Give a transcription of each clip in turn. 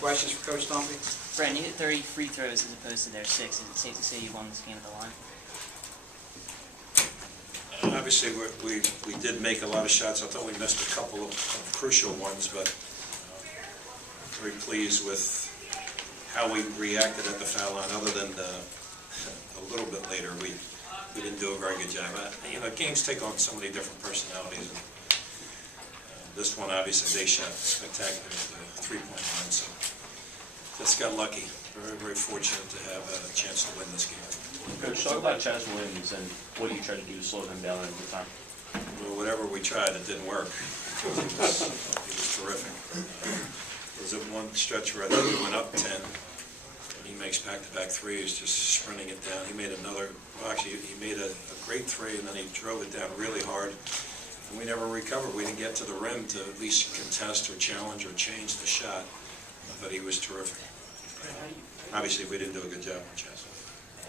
questions for Coach Dunphy? Fran, you hit 30 free throws as opposed to their 6. Is it safe to say you won this game at the line? Obviously, we did make a lot of shots. I thought we missed a couple of crucial ones, but very pleased with how we reacted at the foul line. Other than a little bit later, we didn't do a very good job. Games take on so many different personalities. And, this one, obviously, they shot spectacular at the three-point line, so just got lucky. Very, very fortunate to have a chance to win this game. Coach, talk about Chaz Williams and what you tried to do to slow him down at the time. Well, whatever we tried, it didn't work. He was terrific. There was one stretch where I think he went up 10, and he makes back-to-back threes, just sprinting it down. He made another, well, actually, he made a great three, and then he drove it down really hard. And we never recovered. We didn't get to the rim to at least contest or challenge or change the shot, but he was terrific. Obviously, we didn't do a good job on Chaz.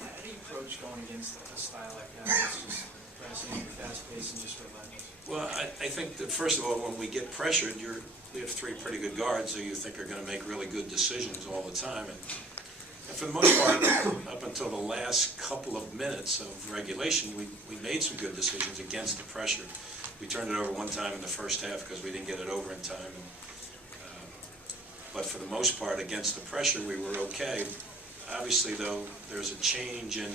How do you approach going against a style like that? It's just pressing, fast-paced, and just relentless. Well, I think that, first of all, when we get pressured, we have three pretty good guards who you think are going to make really good decisions all the time. And for the most part, up until the last couple of minutes of regulation, we made some good decisions against the pressure. We turned it over one time in the first half because we didn't get it over in time. And, but for the most part, against the pressure, we were okay. Obviously, though, there's a change in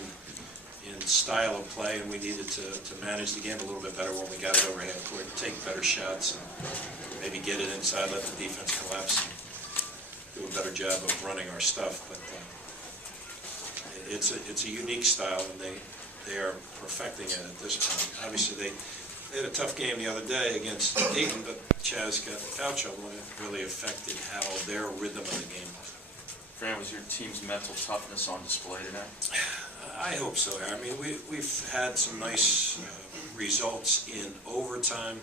style of play, and we needed to manage the game a little bit better when we got it over half court, take better shots, and maybe get it inside, let the defense collapse, and do a better job of running our stuff. But it's a unique style, and they are perfecting it at this point. Obviously, they had a tough game the other day against Dayton, but Chaz got foul trouble, and it really affected how their rhythm of the game was. Fran, was your team's mental toughness on display tonight? I hope so. I mean, we've had some nice results in overtime,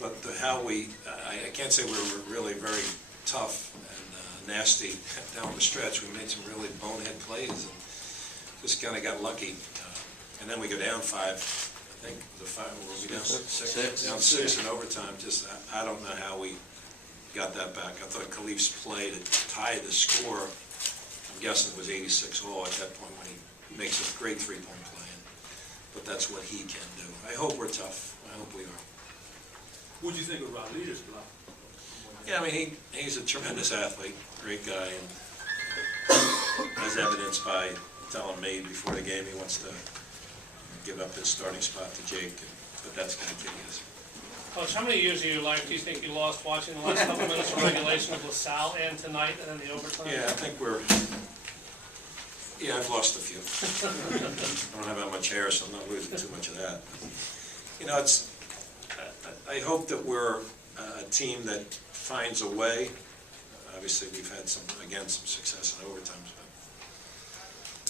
but I can't say we were really very tough and nasty down the stretch. We made some really bonehead plays and just kind of got lucky. And then we go down 5. I think the 5, were we down 6? Down 6 in overtime. Just I don't know how we got that back. I thought Khalif's play to tie the score, I'm guessing it was 86 all at that point when he makes a great three-point play. But that's what he can do. I hope we're tough. I hope we are. What do you think of Rodriguez? Yeah, I mean, he's a tremendous athlete, great guy, and as evidenced by telling me before the game he wants to give up his starting spot to Jake, but that's going to kill us. Coach, how many years of your life do you think you lost watching the last couple minutes of regulation with LaSalle and tonight and then the overtime? Yeah, I think I've lost a few. I don't have that much hair, so I'm not losing too much of that. I hope that we're a team that finds a way. Obviously, we've had some success in overtimes,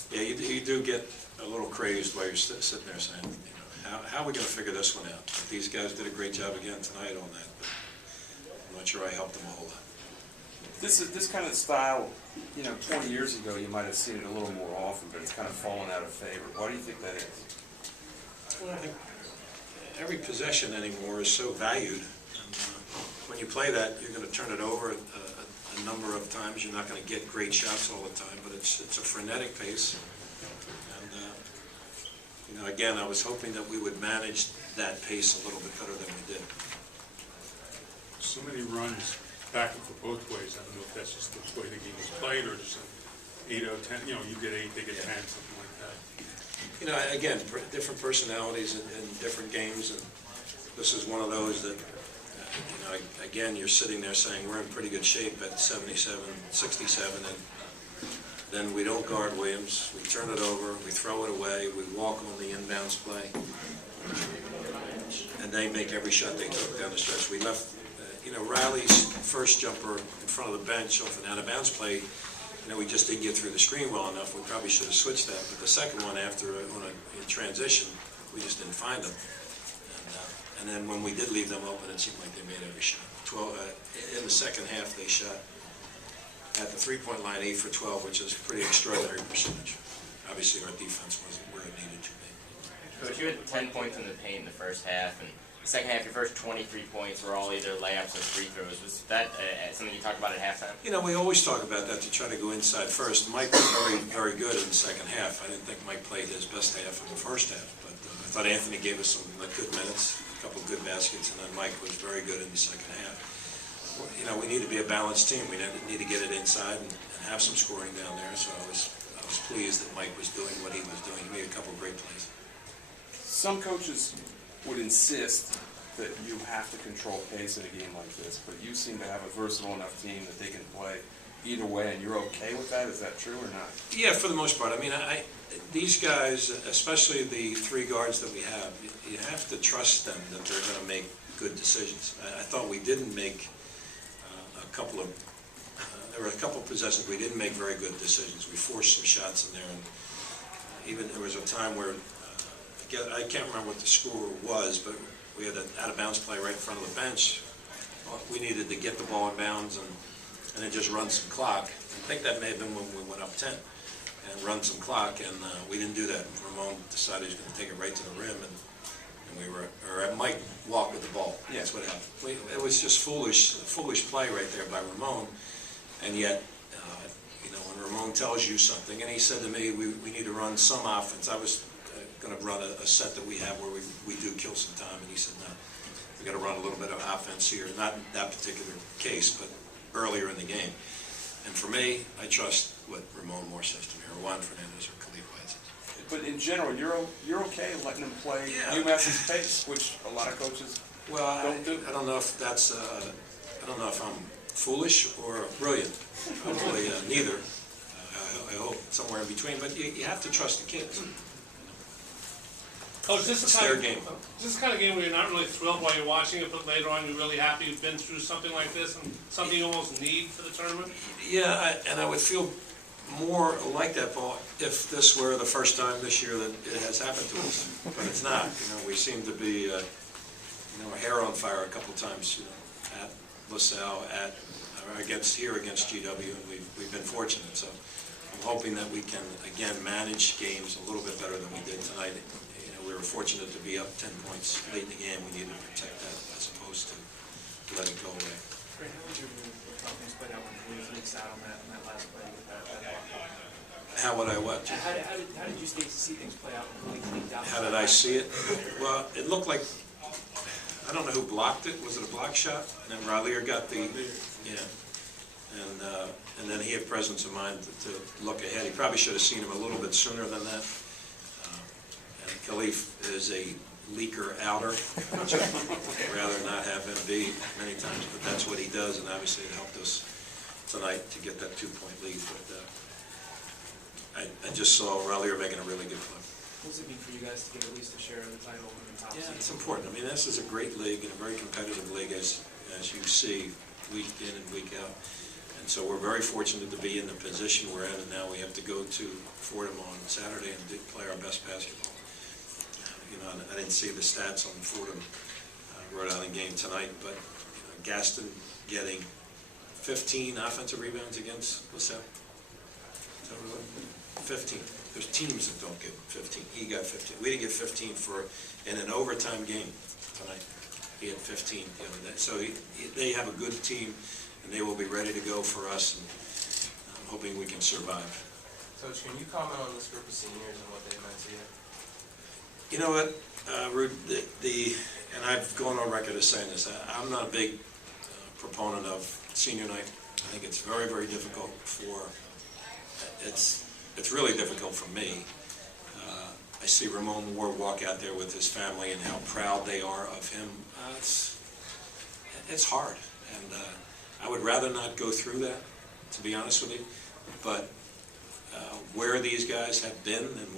but yeah, you do get a little crazed while you're sitting there saying, how are we going to figure this one out? These guys did a great job again tonight on that, but I'm not sure I helped them a whole lot. This kind of style, 20 years ago you might have seen it a little more often, but it's kind of fallen out of favor. Why do you think that is? Well, I think every possession anymore is so valued. And, when you play that, you're going to turn it over a number of times. You're not going to get great shots all the time, but it's a frenetic pace. And again, I was hoping that we would manage that pace a little bit better than we did. So many runs back and forth both ways. I don't know if that's just the way the game is played or just 8 or 10. You get 8, they get 10, something like that. Again, different personalities in different games, and this is one of those that, again, you're sitting there saying we're in pretty good shape at 77, 67, and then we don't guard Williams, we turn it over, we throw it away, we walk on the inbounds play, and they make every shot they took down the stretch. We left, Riley's first jumper in front of the bench off an out-of-bounds play, we just didn't get through the screen well enough. We probably should have switched that, but the second one in transition, we just didn't find them. And then when we did leave them open, it seemed like they made every shot. In the second half, they shot at the three-point line 8 for 12, which is a pretty extraordinary percentage. Obviously, our defense wasn't where it needed to be. Coach, you had 10 points in the paint in the first half, and second half, your first 23 points were all either layups or free throws. Was that something you talked about at halftime? You know, we always talk about that, to try to go inside first. Mike was very, very good in the second half. I didn't think Mike played his best half in the first half, but I thought Anthony gave us some good minutes, a couple of good baskets, and then Mike was very good in the second half. You know, we need to be a balanced team. We need to get it inside and have some scoring down there, so I was pleased that Mike was doing what he was doing. He made a couple of great plays. Some coaches would insist that you have to control pace in a game like this, but you seem to have a versatile enough team that they can play either way, and you're okay with that? Is that true or not? Yeah, for the most part. I mean, these guys, especially the three guards that we have, you have to trust them that they're going to make good decisions. I thought we didn't make there were a couple of possessions we didn't make very good decisions. We forced some shots in there, and even there was a time where, I can't remember what the score was, but we had an out-of-bounds play right in front of the bench. We needed to get the ball in bounds and then just run some clock. I think that may have been when we went up 10 and run some clock, and we didn't do that. Ramon decided he was going to take it right to the rim, and Mike walked with the ball. Yeah. That's what happened. It was just foolish play right there by Ramon, and yet, you know, when Ramon tells you something, and he said to me, we need to run some offense. I was going to run a set that we have where we do kill some time, and he said, no, we got to run a little bit of offense here, not in that particular case, but earlier in the game. And for me, I trust what Ramon Moore says to me, or Juan Fernandez, or Khalif White says. But in general, you're okay letting them play UMass's pace, which a lot of coaches don't do. I don't know if that's, I don't know if I'm foolish or brilliant. Probably neither. I hope somewhere in between, but you have to trust the kids. Coach, this is It's the their kind game. this is the kind of game where you're not really thrilled while you're watching it, but later on you're really happy you've been through something like this and something you almost need for the tournament. Yeah, and I would feel more like that, Paul, if this were the first time this year that it has happened to us. But it's not. You know, we seem to be, you know, hair on fire a couple times, you know, at LaSalle, against GW, and we've been fortunate. So I'm hoping that we can again manage games a little bit better than we did tonight. You know, we were fortunate to be up 10 points late in the game. We needed to protect that as opposed to let it go away. Fran, how would you view how things played out when Khalif leaks out on that last play with that block? How would I what? How did you see things play out when Khalif leaked out? How did I see it? Well, it looked like, I don't know who blocked it. Was it a block shot? And then Raleigh got the, yeah. And then he had presence of mind to look ahead. He probably should have seen him a little bit sooner than that. And Khalif is a leaker outer, which I'd rather not have him be many times, but that's what he does, and obviously it helped us tonight to get that 2-point lead. But I just saw Raleigh making a really good play. What does it mean for you guys to get at least a share of the title in the top Yeah, seed? it's important. I mean, this is a great league and a very competitive league, as you see, week in and week out. And so we're very fortunate to be in the position we're in, and now we have to go to Fordham on Saturday and play our best basketball. You know, I didn't see the stats on the Fordham Rhode Island game tonight, but Gaston getting 15 offensive rebounds against LaSalle. Is that what it was? 15. There's teams that don't get 15. He got 15. We didn't get 15 in an overtime game tonight. He had 15 the other day. So they have a good team, and they will be ready to go for us, and I'm hoping we can survive. Coach, can you comment on this group of seniors and what they meant to you? You know what, Rude, and I've gone on record as saying this, I'm not a big proponent of senior night. I think it's very, very difficult it's really difficult for me. I see Ramon Moore walk out there with his family and how proud they are of him. It's hard, and I would rather not go through that, to be honest with you, but where these guys have been and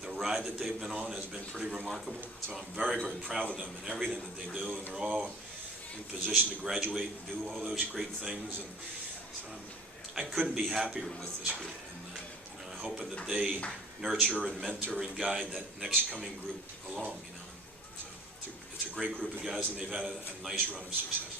the ride that they've been on has been pretty remarkable. So I'm very, very proud of them and everything that they do, and they're all in position to graduate and do all those great things. And so I couldn't be happier with this group, and you know, I'm hoping that they nurture and mentor and guide that next coming group along. You know, so it's a great group of guys, and they've had a nice run of success.